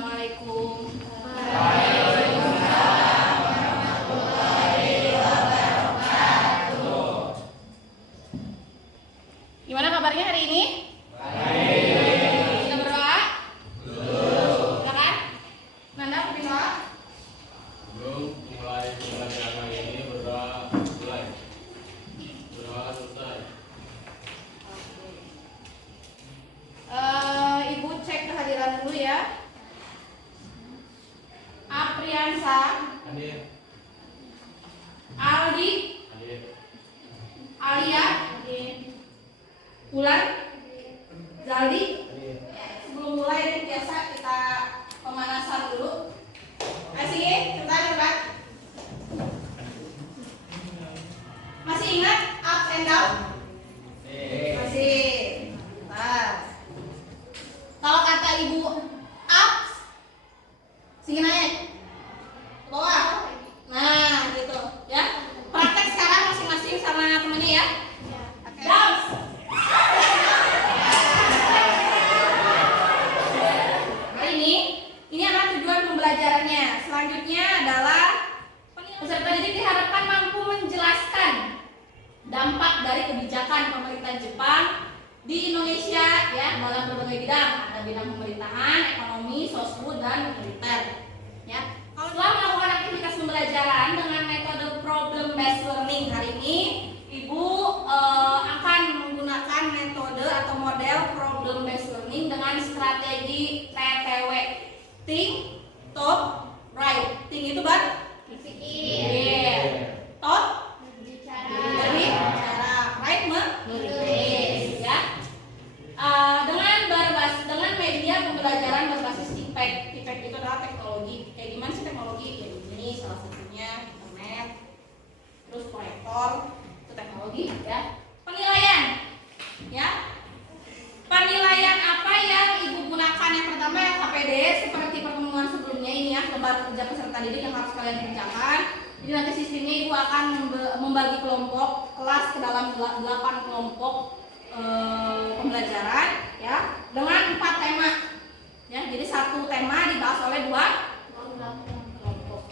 Assalamualaikum. Waalaikumsalam warahmatullahi wabarakatuh. Gimana kabarnya hari ini? Baik. Sudah berdoa? Belum. Sudah kan? Nanda berdoa? Belum mulai pembelajaran hari ini berdoa mulai. Berdoa selesai. Ibu cek kehadiran dulu ya. Apriansa, Hadir. Aldi, Hadir. Alia, Ulan, Zaldi. Hadir. Sebelum mulai ini biasa kita pemanasan dulu. Asih, sebentar. Masih ingat up and down? Masih. Nah. Kalau kata ibu up, sini naik ke bawah. Nah, gitu ya. Praktek sekarang masing-masing sama temennya ya. Down. Hari ini adalah tujuan pembelajarannya. Selanjutnya adalah peserta didik diharapkan mampu menjelaskan dampak dari kebijakan pemerintah Jepang di Indonesia ya dalam berbagai bidang. Ada bidang pemerintahan, ekonomi, sosbud dan militer. Ya. Setelah melakukan aktivitas pembelajaran dengan metode problem based learning hari ini, Ibu akan menggunakan metode atau model problem based learning dengan strategi TTW. Think, talk, write. Think itu berpikir. Talk berbicara. Write menulis. Ya. Dengan media pembelajaran berbasis impact. Impact itu adalah teknologi. Kayak gimana sih teknologi? Ya ini salah satunya internet, terus proyektor, itu teknologi ya. Penilaian, ya. Penilaian apa yang Ibu gunakan? Yang pertama yang KPD seperti pertemuan sebelumnya ini ya, lembar kerja peserta didik yang harus kalian kerjakan. Jadi nanti sistemnya Ibu akan membagi kelompok kelas ke dalam 8 kelompok pembelajaran ya dengan 4 tema ya. Jadi satu tema dibahas oleh 2 kelompok.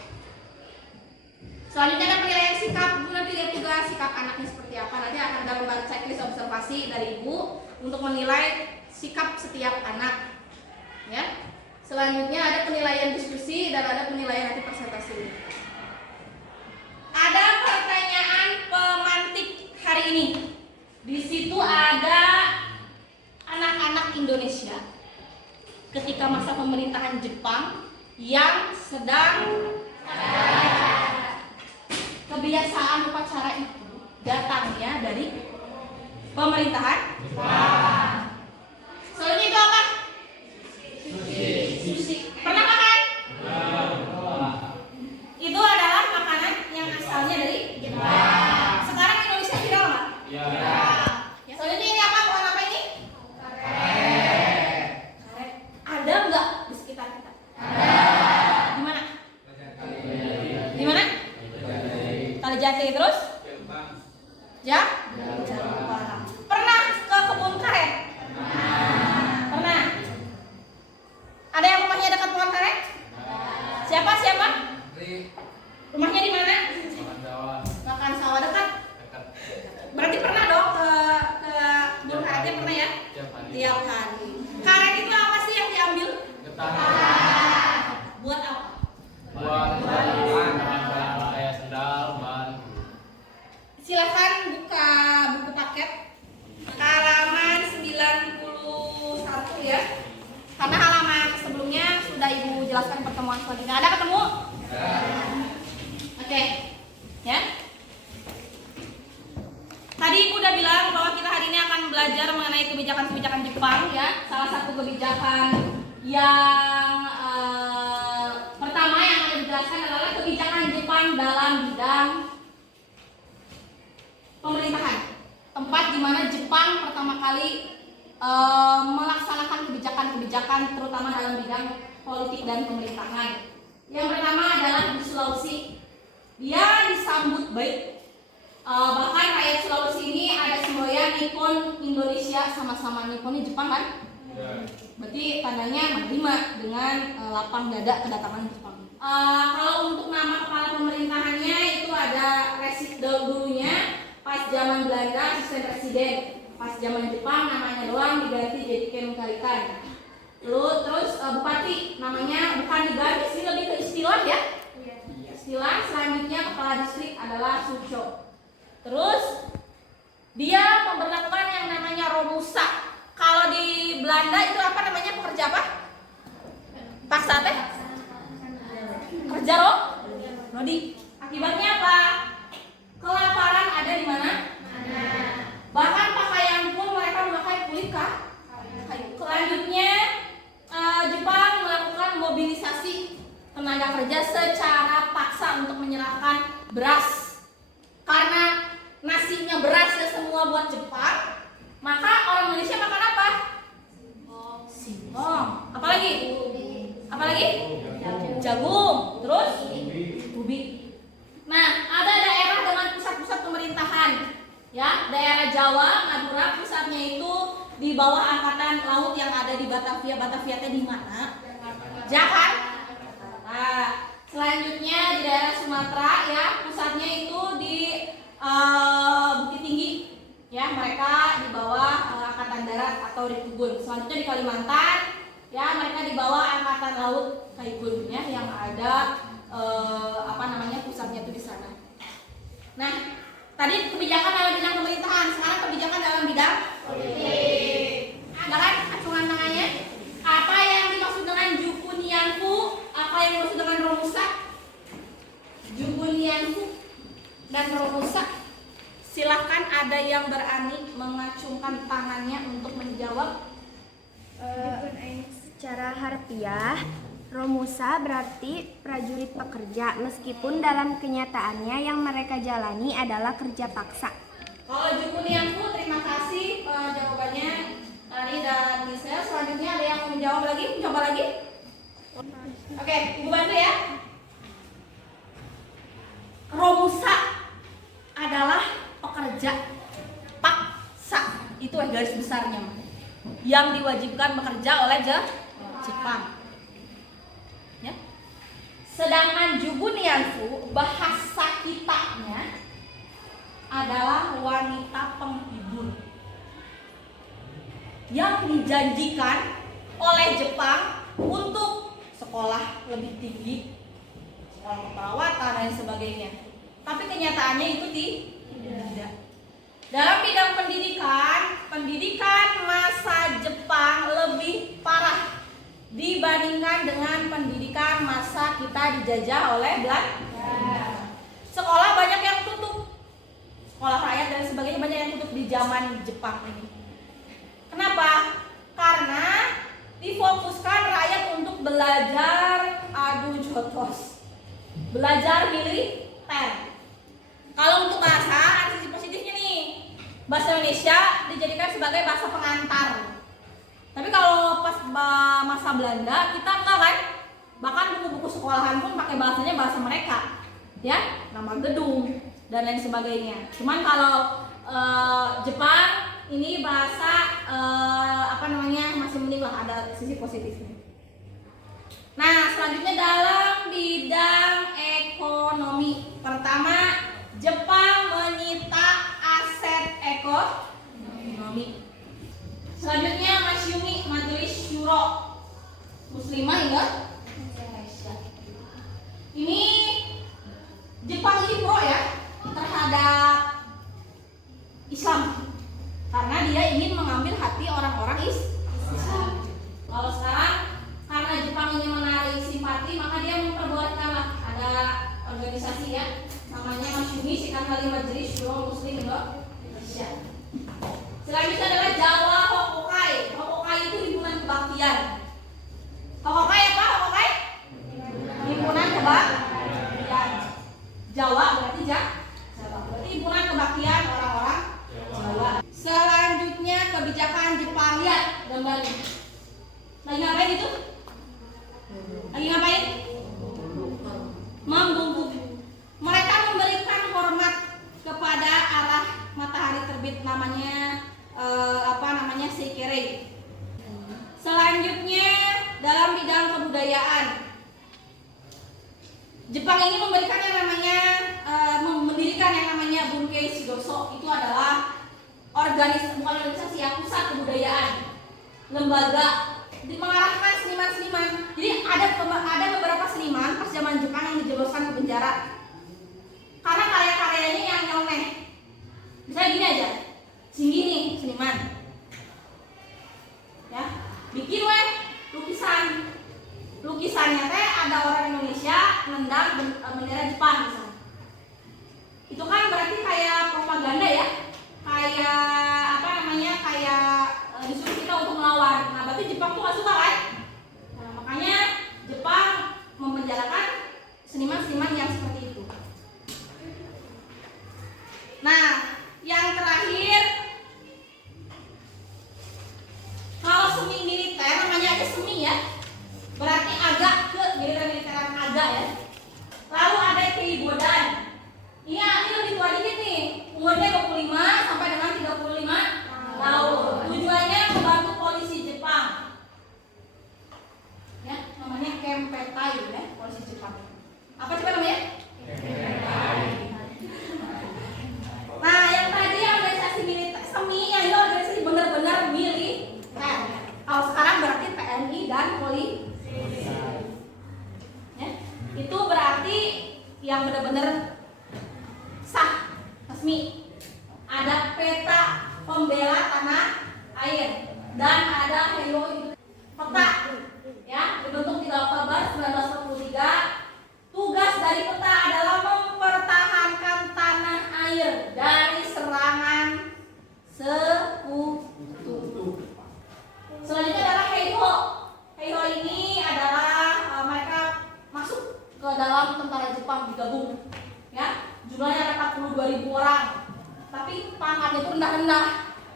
Selanjutnya ada penilaian sikap. Bu nanti lihat juga sikap anaknya seperti apa. Nanti akan ada lembar checklist observasi dari Ibu untuk menilai sikap setiap anak ya. Selanjutnya ada penilaian diskusi dan ada penilaian nanti presentasi. Ada pertanyaan pemantik hari ini. Di situ ada anak-anak Indonesia ketika masa pemerintahan Jepang yang sedang kebiasaan upacara itu datangnya dari pemerintahan Jepang. Soalnya itu apa? Sushi. Pernah makan? Itu adalah makanan yang asalnya dari Jepang. Sekarang Indonesia viral nggak? Ya. Soalnya ini apa? Pohon apa ini? Karet. Ada nggak di sekitar kita? Ada. Di mana? Di mana? Kalijati. Terus? Ya? Jepang. Pernah ke kebun karet? Pernah. Ada yang rumahnya dekat pohon karet? Siapa? Rumahnya di mana? Makan sawah dekat. Berarti pernah dong ke kebun karetnya, pernah ya? Tiap hari. Karet itu apa sih yang diambil? Buat apa? Buat bahan kayak sendal, ban. Silakan buka buku paket halaman 91 ya. Karena halaman sebelumnya sudah Ibu jelaskan pertemuan selanjutnya. Ada ketemu? Oke. Ya. Tadi Ibu udah bilang bahwa kita hari ini akan belajar mengenai kebijakan-kebijakan Jepang ya. Salah satu kebijakan yang pertama yang akan dijelaskan adalah kebijakan Jepang dalam bidang pemerintahan. Tempat di mana Jepang pertama kali melaksanakan kebijakan-kebijakan terutama dalam bidang politik dan pemerintahan. Yang pertama adalah di Sulawesi. Dia disambut baik. Bahkan rakyat Sulawesi ini ada semboyan Nippon Indonesia, sama-sama Nippon ini Jepang kan? Berarti tandanya menerima dengan lapang dada kedatangan Jepang. Kalau untuk nama kepala pemerintahannya itu ada dulunya pas zaman Belanda asisten presiden, pas zaman Jepang namanya doang diganti jadi Ken Karikan. Terus bupati namanya bukan diganti sih, lebih ke istilah ya. Istilah selanjutnya kepala distrik adalah Sucho. Terus dia memberlakukan yang namanya Romusa. Kalau di Belanda itu apa namanya, pekerja apa? Paksa teh? Kerja Rodi. Akibatnya apa? Kelaparan ada di mana? Bahkan pakaian pun mereka memakai kulit kayu. Selanjutnya Jepang melakukan mobilisasi tenaga kerja secara paksa untuk menyerahkan beras. Karena nasinya beras ya semua buat Jepang, maka orang Indonesia makan apa? Singkong. Apalagi? Jagung. Terus? Ubi. Nah, ada daerah dengan pusat-pusat pemerintahan. Ya, daerah Jawa, Madura, pusatnya itu di bawah angkatan laut yang ada di Batavia. Batavia itu di mana? Jakarta. Nah, selanjutnya di daerah Sumatera ya, pusatnya itu di Bukit Tinggi. Ya, mereka di bawah angkatan darat atau Rikubun. Selanjutnya di Kalimantan, ya mereka di bawah angkatan laut Kaibun ya, yang ada pusatnya itu di sana. Nah, tadi kebijakan dalam bidang pemerintahan, sekarang kebijakan dalam bidang politik. Ada kan acungan tangannya? Apa yang dimaksud dengan Jukunianku? Apa yang dimaksud dengan Romusa? Jukunianku dan Romusa. Silahkan ada yang berani mengacungkan tangannya untuk menjawab. Secara harfiah, Romusa berarti prajurit pekerja, meskipun dalam kenyataannya yang mereka jalani adalah kerja paksa. Kalau Jukunianku, terima kasih jawabannya Tari dan Gisel. Selanjutnya ada yang mau menjawab lagi? Mencoba lagi? Oke, Ibu bantu ya. Romusa adalah pekerja paksa. Itu garis besarnya, yang diwajibkan bekerja oleh Jepang. Ya. Sedangkan Jugunianfu bahasa kitanya adalah wanita penghibur yang dijanjikan oleh Jepang untuk sekolah lebih tinggi, sekolah keperawatan dan sebagainya. Tapi kenyataannya itu tidak. Dalam bidang pendidikan masa Jepang lebih parah dibandingkan dengan pendidikan masa kita dijajah oleh Belanda. Sekolah banyak yang tutup, sekolah rakyat dan sebagainya banyak yang tutup di zaman Jepang ini. Kenapa? Karena difokuskan rakyat untuk belajar adu jotos, belajar militer. Kalau untuk bahasa, ada sisi positifnya nih. Bahasa Indonesia dijadikan sebagai bahasa pengantar. Tapi kalau pas masa Belanda kita enggak kan? Bahkan buku-buku sekolahan pun pakai bahasanya bahasa mereka. Ya, nama gedung dan lain sebagainya. Cuman kalau Jepang ini bahasa masih mending lah, ada sisi positifnya. Nah, selanjutnya dalam bidang ekonomi. Pertama, Jepang menyita aset ekonomi. Selanjutnya Masyumi, Majelis Syuro Muslimah Indonesia. Ini Jepang ini pro ya terhadap Islam, karena dia ingin mengambil hati orang-orang Islam. Kalau sekarang karena Jepang ingin menarik simpati, maka dia memperbolehkan lah ada organisasi ya, namanya Masyumi Shikakali Majelis Syuro Muslim Indonesia. Selanjutnya adalah Jawa Hokokai. Hokokai itu himpunan kebaktian. Hokokai apa? Hokokai? Himpunan kebaktian. Jawa berarti Jawa. Berarti himpunan kebaktian orang-orang Jawa. Selanjutnya kebijakan Jepang, lihat gambarnya. Lagi ngapain itu? Lagi ngapain? Membungkuk. Mereka memberikan hormat kepada arah matahari terbit, namanya Seikirei. Selanjutnya dalam bidang kebudayaan, Jepang ini memberikan yang namanya mendirikan yang namanya Bunkei Shidoso. Itu adalah organisasi yang pusat kebudayaan, lembaga mengarahkan seniman-seniman. Jadi ada beberapa seniman pas zaman Jepang yang dijebloskan ke penjara karena karya-karyanya yang nyeleneh. Misalnya gini aja, Singgi nih seniman, ya bikin lukisannya teh ada orang Indonesia nendang bendera Jepang misalnya. Itu kan berarti kayak propaganda ya, kayak disuruh kita untuk melawan. Nah berarti Jepang tuh gak suka kan? Nah, makanya Jepang memenjarakan seniman-seniman yang seperti itu. Nah yang terakhir, kalau semi militer, namanya aja semi ya, berarti agak ke militeran agak ya. Lalu ada Keigodan. Ini lebih tua dikit nih, umurnya 25 sampai dengan 35 tahun. Tujuannya membantu polisi Jepang. Ya, namanya Kempetai ya, polisi Jepang. Apa coba namanya? Kempetai. Nah, yang tadi organisasi militer semi, yang ini organisasi benar-benar militer. Kalau sekarang berarti TNI dan polisi. Ya, itu berarti yang benar-benar sah, resmi. Ada peta pembela tanah air dan ada peta ya dibentuk 3 Oktober 1943. Tugas dari peta adalah mempertahankan tanah air dari serangan sekutu. Selanjutnya adalah Heiho. Heiho ini adalah mereka masuk ke dalam tentara Jepang, digabung ya. Jumlahnya ada 42.000 orang. Tapi pangkatnya itu rendah-rendah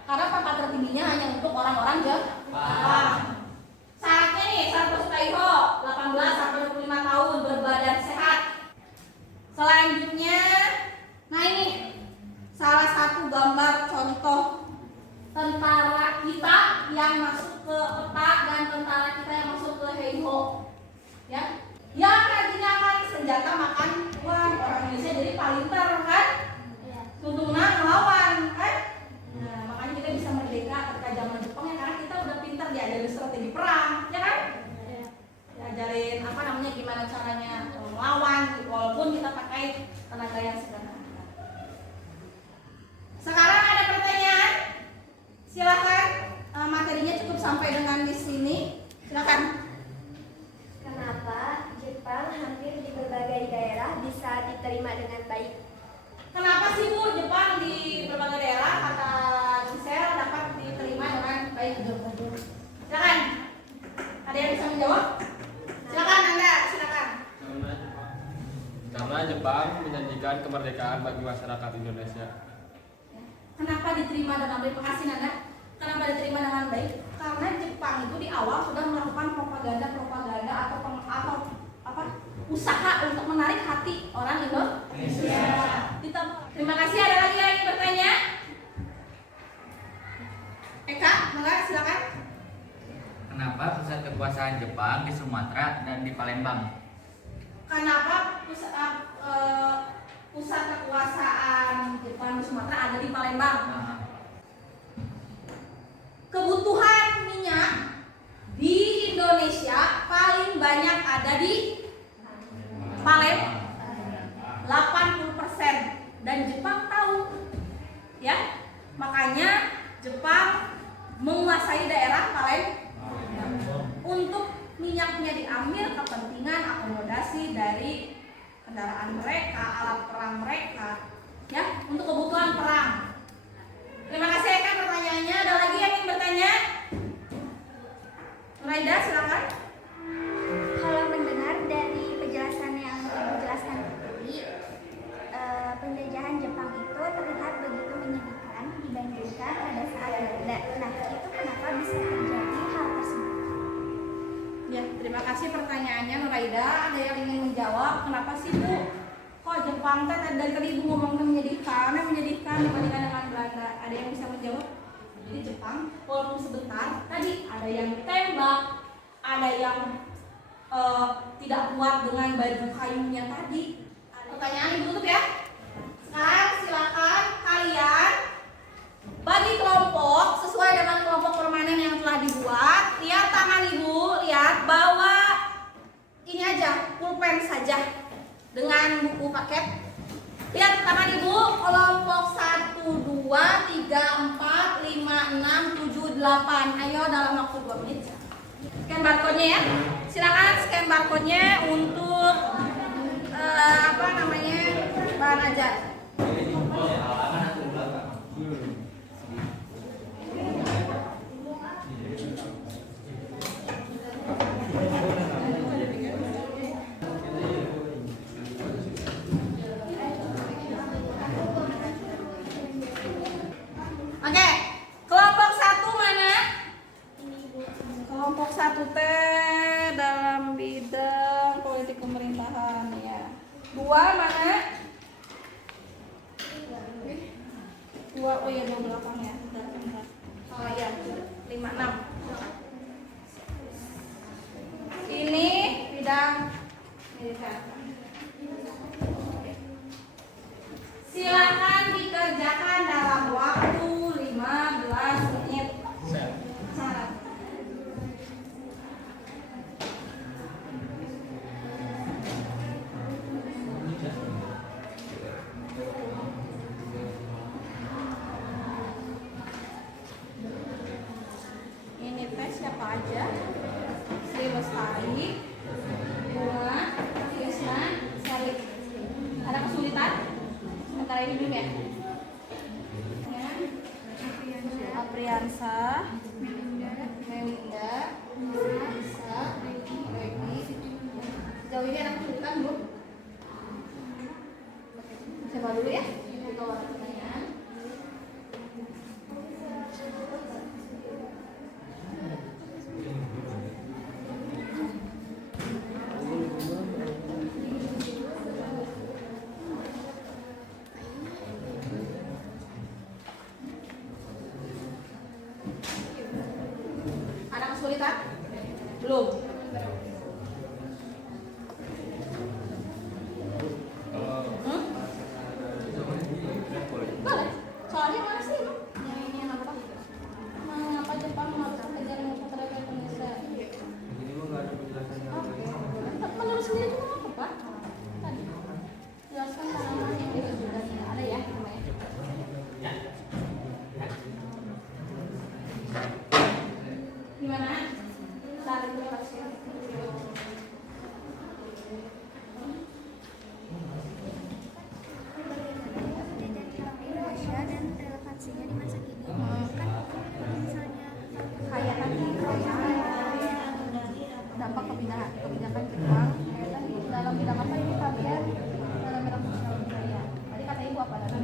karena pangkat tertingginya hanya untuk orang-orang Jepang. Syaratnya nih, syarat masuk Heiho 18 sampai 25 tahun, berbadan sehat. Selanjutnya, nah ini salah satu gambar contoh tentara kita yang masuk ke peta dan tentara kita yang masuk ke Heiho. Ya, yang rajinnya akan senjata makan uang. Orang Indonesia jadi palinter kan? Tuntungna melawan kan? Nah, makanya kita bisa merdeka ketika zaman Jepang ya karena kita udah pintar diajarin strategi perang, ya kan? Diajarin gimana caranya melawan walaupun kita pakai tenaga yang sederhana. Sekarang ada pertanyaan? Silakan, materinya cukup sampai dengan di sini. Silakan. Kenapa Jepang hampir di berbagai daerah bisa diterima dengan baik? Kenapa sih Bu Jepang di berbagai daerah kata Gisel dapat diterima dengan baik? Silakan. Ada yang bisa menjawab? Silakan Anda, silakan. Karena Jepang menjanjikan kemerdekaan bagi masyarakat Indonesia. Kenapa diterima dengan baik? Makasih Nanda. Kenapa diterima dengan baik? Karena Jepang itu di awal sudah melakukan propaganda atau usaha untuk menarik hati orang Indonesia. Terima kasih. Ada lagi yang ingin bertanya? Eka, silakan. Kenapa pusat kekuasaan Jepang di Sumatera dan di Palembang? Kenapa pusat kekuasaan Jepang di Sumatera ada di Palembang? Kebutuhan minyak di Indonesia paling banyak ada di Palembang, 80%, dan Jepang tahu, ya, makanya Jepang menguasai daerah Palembang untuk minyaknya diambil kepentingan akomodasi dari kendaraan mereka, alat perang mereka, ya, untuk kebutuhan perang. Terima kasih Eka pertanyaannya. Ada lagi yang ingin bertanya? Raida, silakan. Kalau mendengar dari penjelasan yang dijelaskan tadi, penjajahan Jepang itu terlihat begitu menyedihkan dibandingkan pada saat Belanda. Nah, itu kenapa bisa terjadi hal tersebut? Ya, terima kasih pertanyaannya Nuraida. Ada yang ingin menjawab? Kenapa sih Bu? Kok Jepang dari tadi Ibu ngomongnya menyedihkan dibandingkan dengan Belanda? Ada yang bisa menjawab? Jadi Jepang walaupun sebentar, tadi ada yang tembak, ada yang tidak kuat dengan baju kayunya tadi. Pertanyaan ditutup ya. Sekarang silakan kalian bagi kelompok sesuai dengan kelompok permanen yang telah dibuat. Lihat tangan ibu, lihat bawa ini aja, pulpen saja dengan buku paket. Lihat tangan ibu, kelompok 1, 2, 3, 4, 5, 6, 7, 8. Ayo dalam waktu 2 menit. Scan barcode-nya ya. Silakan scan barcode-nya untuk bahan ajar. Oke, kelompok 1 mana? Kelompok 1 teh dalam bidang politik pemerintahan ya. 2 mana? 2, oh ya 2 belakang ya. Oh iya, 5, 6. Ini bidang militer. Silakan dikerjakan dalam waktu 15 menit. Syarat. Ini tes siapa aja? Sri Lestari, Bunga, Krisna, Salih. Ada kesulitan? Antara ini dulu ya. Apriansa, Melinda, Lisa, Regi. Sejauh ini ada kesulitan belum? Siapa dulu ya? Kita ada pertanyaan. Ada kesulitan? Belum. Boleh. Soalnya mana sih emang? Yang ini yang apa? Mengapa Jepang memaksa dengan masyarakat Indonesia? Oke. Menurut sendiri itu apa Pak? Tadi. Jelaskan tanaman ini sudah ada ya namanya. Gimana? Tarik dulu hasil. Indonesia dan relevansinya di masa kini. Kan misalnya Kayak tadi dampak kebijakan Jepang dalam bidang apa ini kalian dalam bidang sosial budaya. Tadi kata ibu apa tadi?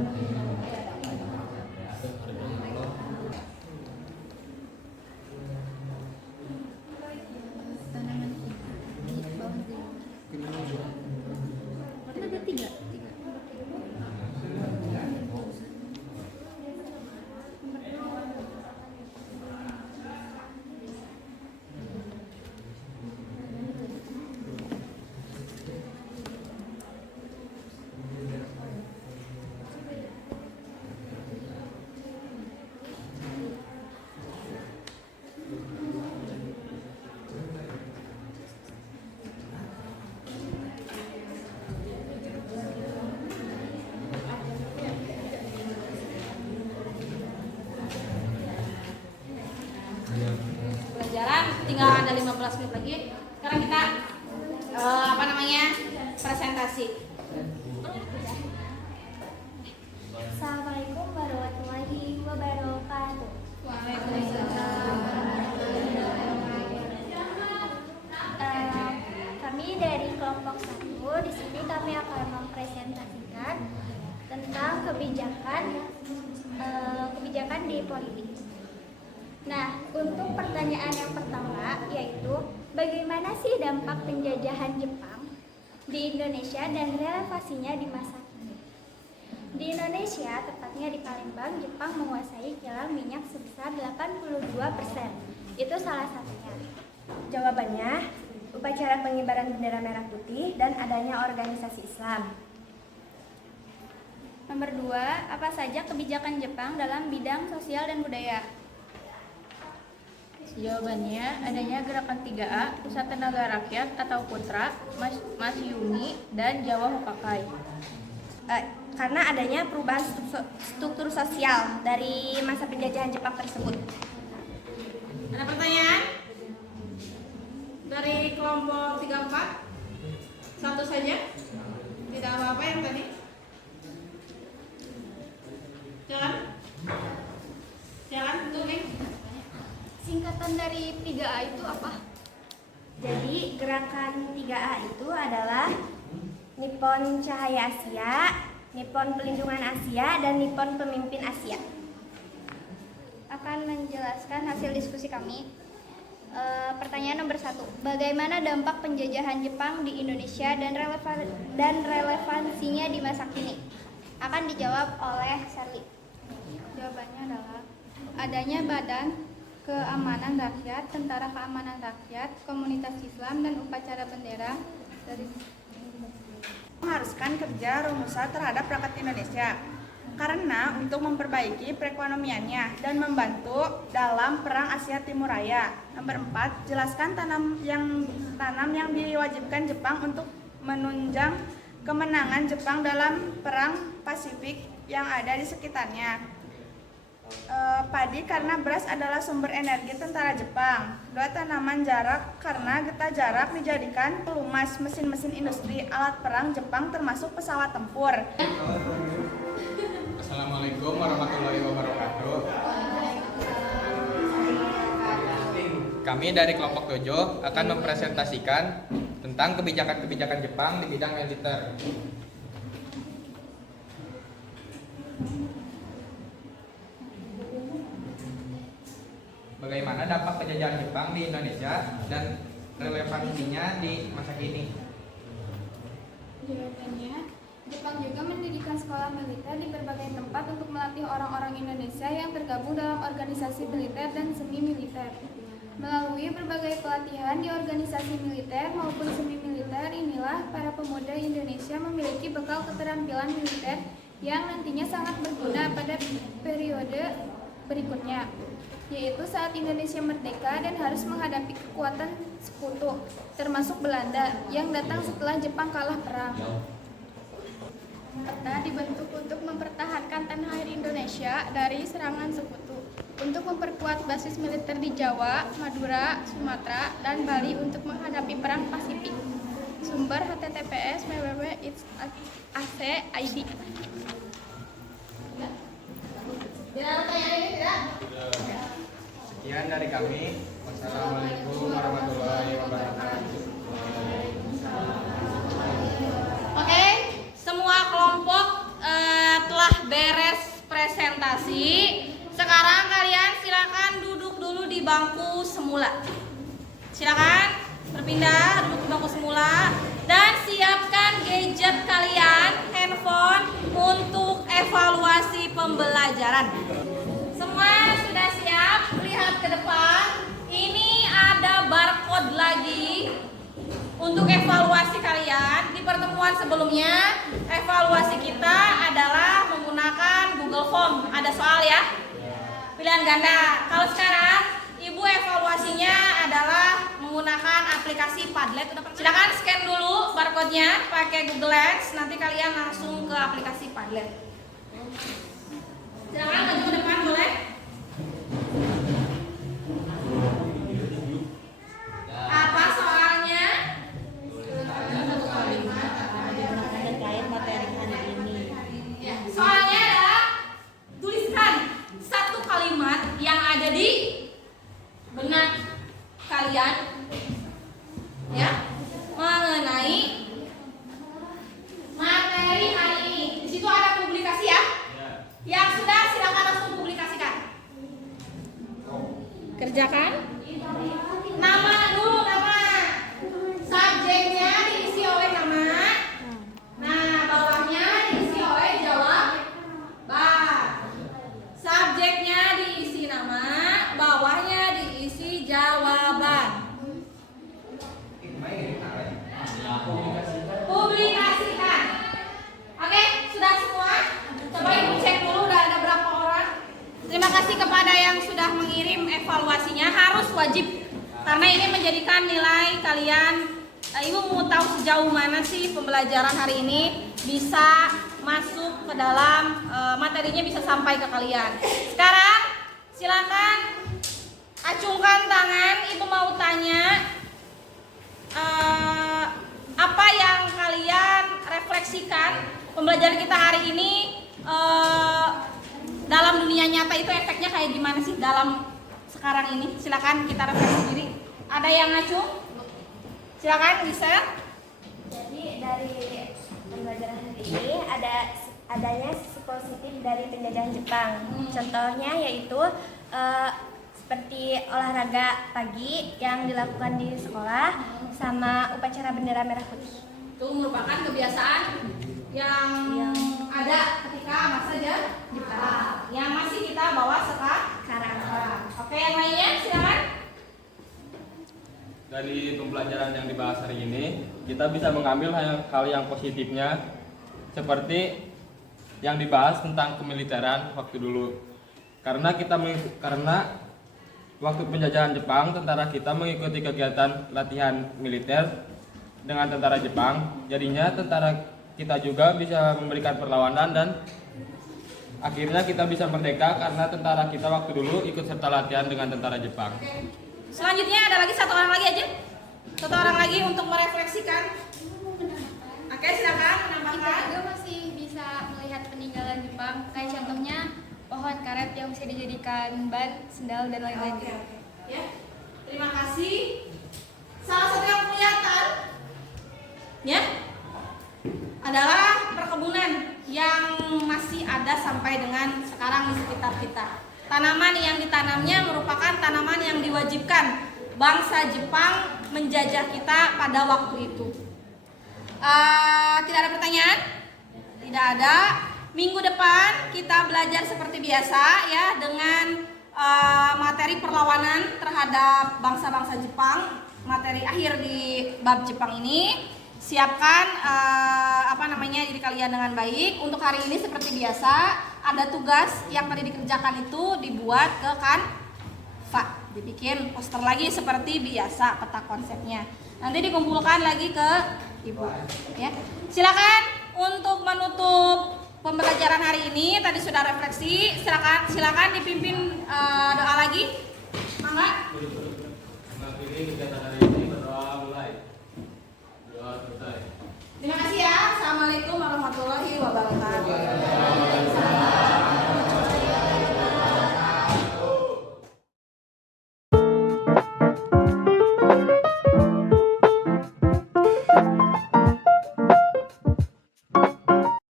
tanaman di bawah itu ada 3. Pelajaran tinggal ada 15 menit lagi. Sekarang kita presentasi. Assalamualaikum warahmatullahi wabarakatuh. Kami dari kelompok 1 di sini kami akan mempresentasikan tentang kebijakan di politik. Nah, untuk pertanyaan yang pertama yaitu bagaimana sih dampak penjajahan Jepang di Indonesia dan relevansinya di masa kini? Di Indonesia, tepatnya di Palembang, Jepang menguasai kilang minyak sebesar 82%. Itu salah satunya. Jawabannya, upacara pengibaran bendera merah putih dan adanya organisasi Islam. Nomor 2, apa saja kebijakan Jepang dalam bidang sosial dan budaya? Jawabannya adanya gerakan 3A, Pusat Tenaga Rakyat atau Putra, Masyumi, dan Jawa Hokakai. Karena adanya perubahan struktur sosial dari masa penjajahan Jepang tersebut. Ada pertanyaan? Dari kelompok 34? Satu saja? Tidak apa-apa yang tadi? Jangan? Jangan, tuh nih. Singkatan dari 3A itu apa? Jadi gerakan 3A itu adalah Nippon Cahaya Asia, Nippon Pelindungan Asia, dan Nippon Pemimpin Asia. Akan menjelaskan hasil diskusi kami. Pertanyaan nomor 1. Bagaimana dampak penjajahan Jepang di Indonesia dan relevansinya di masa kini? Akan dijawab oleh Sherly. Jawabannya adalah adanya Badan Keamanan Rakyat, Tentara Keamanan Rakyat, Komunitas Islam, dan upacara bendera dari mengharuskan kerja rumusan terhadap rakyat Indonesia karena untuk memperbaiki perekonomiannya dan membantu dalam Perang Asia Timur Raya. Nomor 4, jelaskan tanam yang diwajibkan Jepang untuk menunjang kemenangan Jepang dalam Perang Pasifik yang ada di sekitarnya. Padi karena beras adalah sumber energi tentara Jepang. 2, tanaman jarak karena getah jarak dijadikan pelumas mesin-mesin industri alat perang Jepang termasuk pesawat tempur. Assalamualaikum warahmatullahi wabarakatuh. Kami dari kelompok 7 akan mempresentasikan tentang kebijakan-kebijakan Jepang di bidang militer. Bagaimana dampak penjajahan Jepang di Indonesia dan relevansinya di masa kini? Jawabannya, Jepang juga mendirikan sekolah militer di berbagai tempat untuk melatih orang-orang Indonesia yang tergabung dalam organisasi militer dan semi militer. Melalui berbagai pelatihan di organisasi militer maupun semi militer inilah para pemuda Indonesia memiliki bekal keterampilan militer yang nantinya sangat berguna pada periode berikutnya, yaitu saat Indonesia merdeka dan harus menghadapi kekuatan sekutu, termasuk Belanda yang datang setelah Jepang kalah perang. Serta dibentuk untuk mempertahankan tanah air Indonesia dari serangan sekutu, untuk memperkuat basis militer di Jawa, Madura, Sumatera, dan Bali untuk menghadapi perang Pasifik. Sumber https://www.its.ac.id. Sekian dari kami. Wassalamualaikum warahmatullahi wabarakatuh. Oke, semua kelompok telah beres presentasi. Sekarang kalian silakan duduk dulu di bangku semula. Silakan berpindah duduk di bangku semula dan siapkan gadget kalian, handphone untuk evaluasi pembelajaran. Semua sudah siap? Lihat ke depan. Ini ada barcode lagi untuk evaluasi kalian. Di pertemuan sebelumnya, evaluasi kita adalah menggunakan Google Form. Ada soal ya? Pilihan ganda. Kalau sekarang, Ibu evaluasinya adalah menggunakan aplikasi Padlet. Silakan scan dulu barcode-nya pakai Google Lens. Nanti kalian langsung ke aplikasi Padlet. Silakan maju ke depan boleh. Apa soalnya? Ya, soalnya adalah tuliskan satu kalimat yang ada di benak kalian, ya, mengenai materi hari ini. Di situ ada publikasi ya. Yang sudah silakan langsung publikasikan. Kerjakan. Nama dulu, nama. Subjeknya diisi oleh nama. Nah, bawahnya diisi oleh jawaban. wajib karena ini menjadikan nilai kalian. Ibu mau tahu sejauh mana sih pembelajaran hari ini bisa masuk ke dalam materinya, bisa sampai ke kalian. Sekarang silakan acungkan tangan, ibu mau tanya apa yang kalian refleksikan pembelajaran kita hari ini dalam dunia nyata itu efeknya kayak gimana sih dalam sekarang ini. Silakan kita refleksi diri. Ada yang ngacung? Silakan bisa. Jadi dari pembelajaran hari ini adanya sisi positif dari penjajahan Jepang. Contohnya yaitu seperti olahraga pagi yang dilakukan di sekolah sama upacara bendera merah putih. Itu merupakan kebiasaan yang ada ketika masa Jepang yang masih kita bawa sekarang. Oke, yang lainnya silakan. Dari pembelajaran yang dibahas hari ini, kita bisa mengambil hal yang positifnya, seperti yang dibahas tentang kemiliteran waktu dulu. Karena waktu penjajahan Jepang, tentara kita mengikuti kegiatan latihan militer dengan tentara Jepang. Jadinya tentara kita juga bisa memberikan perlawanan dan akhirnya kita bisa merdeka karena tentara kita waktu dulu ikut serta latihan dengan tentara Jepang. Selanjutnya ada lagi satu orang lagi aja. Satu orang lagi untuk merefleksikan. Oke, silakan menambahkan. Kita juga masih bisa melihat peninggalan Jepang, kayak contohnya pohon karet yang bisa dijadikan ban, sendal dan lain-lain. Oke. Ya. Terima kasih. Salah satu yang kelihatan ya adalah perkebunan yang masih ada sampai dengan sekarang di sekitar kita. Tanaman yang ditanamnya merupakan tanaman yang diwajibkan bangsa Jepang menjajah kita pada waktu itu. Tidak ada pertanyaan? Tidak ada. Minggu depan kita belajar seperti biasa ya dengan materi perlawanan terhadap bangsa-bangsa Jepang. Materi akhir di bab Jepang ini. Siapkan diri kalian dengan baik. Untuk hari ini seperti biasa ada tugas yang tadi dikerjakan itu dibuat ke Canva, dibikin poster lagi seperti biasa peta konsepnya. Nanti dikumpulkan lagi ke ibu. Ya, silakan untuk menutup pembelajaran hari ini. Tadi sudah refleksi. Silakan dipimpin doa lagi. Mangga. Mengakhiri kegiatan hari ini berdoa